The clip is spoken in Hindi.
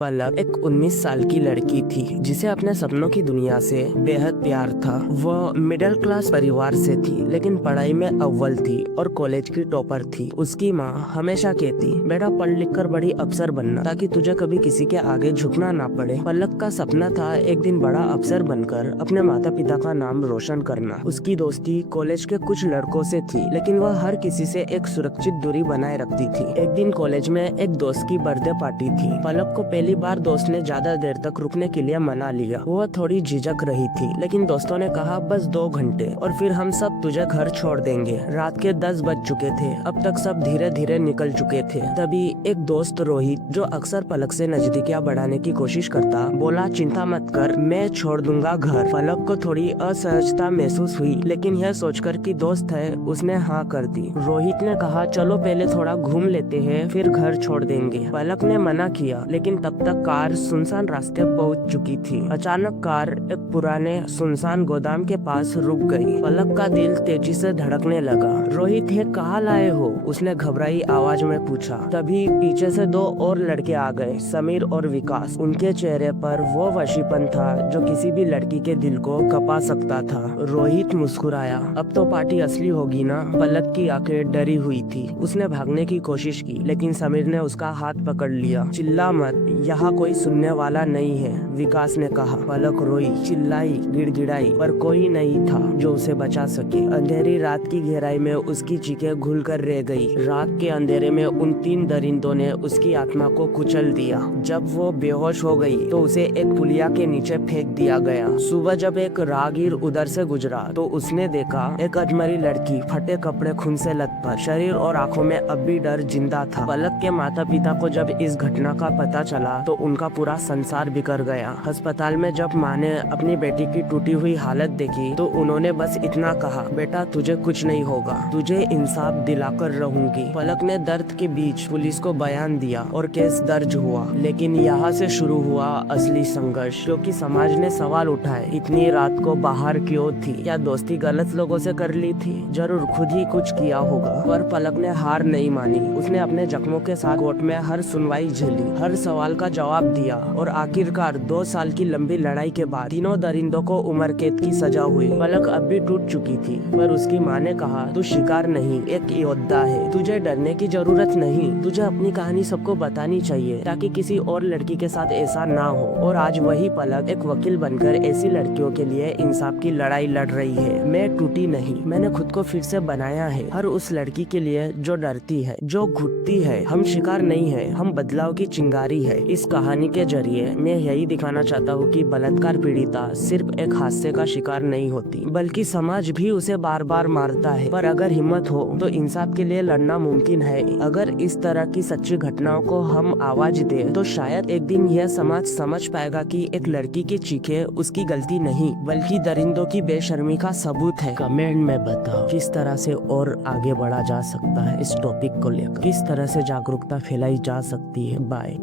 पलक एक 19 साल की लड़की थी जिसे अपने सपनों की दुनिया से बेहद प्यार था। वह मिडिल क्लास परिवार से थी लेकिन पढ़ाई में अव्वल थी और कॉलेज की टॉपर थी। उसकी माँ हमेशा कहती, बेटा पढ़ लिख कर बड़ी अफसर बनना ताकि तुझे कभी किसी के आगे झुकना ना पड़े। पलक का सपना था एक दिन बड़ा अफसर बनकर अपने माता पिता का नाम रोशन करना। उसकी दोस्ती कॉलेज के कुछ लड़कों से थी लेकिन वह हर किसी से एक सुरक्षित दूरी बनाए रखती थी। एक दिन कॉलेज में एक दोस्त की बर्थडे पार्टी थी। पलक को पहली बार दोस्त ने ज्यादा देर तक रुकने के लिए मना लिया। वह थोड़ी झिझक रही थी लेकिन दोस्तों ने कहा बस 2 घंटे और फिर हम सब तुझे घर छोड़ देंगे। रात के 10 बज चुके थे। अब तक सब धीरे धीरे निकल चुके थे। तभी एक दोस्त रोहित, जो अक्सर पलक से नजदीकियां बढ़ाने की कोशिश करता, बोला चिंता मत कर, मैं छोड़ दूंगा घर। पलक को थोड़ी असहजता महसूस हुई लेकिन यह सोचकर कि दोस्त है उसने हाँ कर दी। रोहित ने कहा चलो पहले थोड़ा घूम लेते हैं फिर घर छोड़ देंगे। पलक ने मना किया लेकिन तब तक कार सुनसान रास्ते पहुंच चुकी थी। अचानक कार एक पुराने सुनसान गोदाम के पास रुक गई। पलक का दिल तेजी से धड़कने लगा। रोहित है कहाँ लाए हो? उसने घबराई आवाज में पूछा। तभी पीछे से 2 और लड़के आ गए, समीर और विकास। उनके चेहरे पर वो वशीपन था जो किसी भी लड़की के दिल को कपा सकता था। रोहित मुस्कुराया, अब तो पार्टी असली होगी ना? पलक की आंखें डरी हुई थी। उसने भागने की कोशिश की लेकिन समीर ने उसका हाथ पकड़ लिया। चिल्ला मत, यहाँ कोई सुनने वाला नहीं है, विकास ने कहा। पलक रोई, चिल्लाई, गिड़गिड़ाई, पर कोई नहीं था जो उसे बचा सके। अंधेरी रात की गहराई में उसकी चीखें घुल कर रह गई। रात के अंधेरे में उन 3 दरिंदों ने उसकी आत्मा को कुचल दिया। जब वो बेहोश हो गई तो उसे एक पुलिया के नीचे फेंक दिया गया। सुबह जब एक राहगीर उधर से गुजरा तो उसने देखा एक अजमरी लड़की, फटे कपड़े, खून से लथपथ, शरीर और आंखों में अब भी डर जिंदा था। पलक के माता पिता को जब इस घटना का पता चला तो उनका पूरा संसार बिखर गया। अस्पताल में जब माँ ने अपनी बेटी की टूटी हुई हालत देखी तो उन्होंने बस इतना कहा, बेटा तुझे कुछ नहीं होगा, तुझे इंसाफ दिलाकर रहूंगी। पलक ने दर्द के बीच पुलिस को बयान दिया और केस दर्ज हुआ। लेकिन यहाँ से शुरू हुआ असली संघर्ष, क्योंकि समाज ने सवाल उठाए, इतनी रात को बाहर क्यों थी? क्या दोस्ती गलत लोगों से कर ली थी? जरूर खुद ही कुछ किया होगा। पर पलक ने हार नहीं मानी। उसने अपने जख्मों के साथ कोर्ट में हर सुनवाई झेली, हर सवाल का जवाब दिया और आखिरकार 2 साल की लंबी लड़ाई के बाद तीनों दरिंदों को उम्र कैद की सजा हुई। पलक अब भी टूट चुकी थी पर उसकी माँ ने कहा, तू शिकार नहीं, एक योद्धा है, तुझे डरने की जरूरत नहीं, तुझे अपनी कहानी सबको बतानी चाहिए ताकि किसी और लड़की के साथ ऐसा ना हो। और आज वही पलक एक वकील बनकर ऐसी लड़कियों के लिए इंसाफ की लड़ाई लड़ रही है। मैं टूटी नहीं, मैंने खुद को फिर से बनाया है, हर उस लड़की के लिए जो डरती है, जो घुटती है। हम शिकार नहीं है, हम बदलाव की चिंगारी है। इस कहानी के जरिए मैं यही दिखाना चाहता हूँ कि बलात्कार पीड़िता सिर्फ एक हादसे का शिकार नहीं होती, बल्कि समाज भी उसे बार बार मारता है। पर अगर हिम्मत हो तो इंसाफ के लिए लड़ना मुमकिन है। अगर इस तरह की सच्ची घटनाओं को हम आवाज दें तो शायद एक दिन यह समाज समझ पाएगा कि एक लड़की की चीखें उसकी गलती नहीं बल्कि दरिंदों की बेशर्मी का सबूत है। कमेंट में बताओ किस तरह से और आगे बढ़ा जा सकता है इस टॉपिक को लेकर, किस तरह से जागरूकता फैलाई जा सकती है। बाय।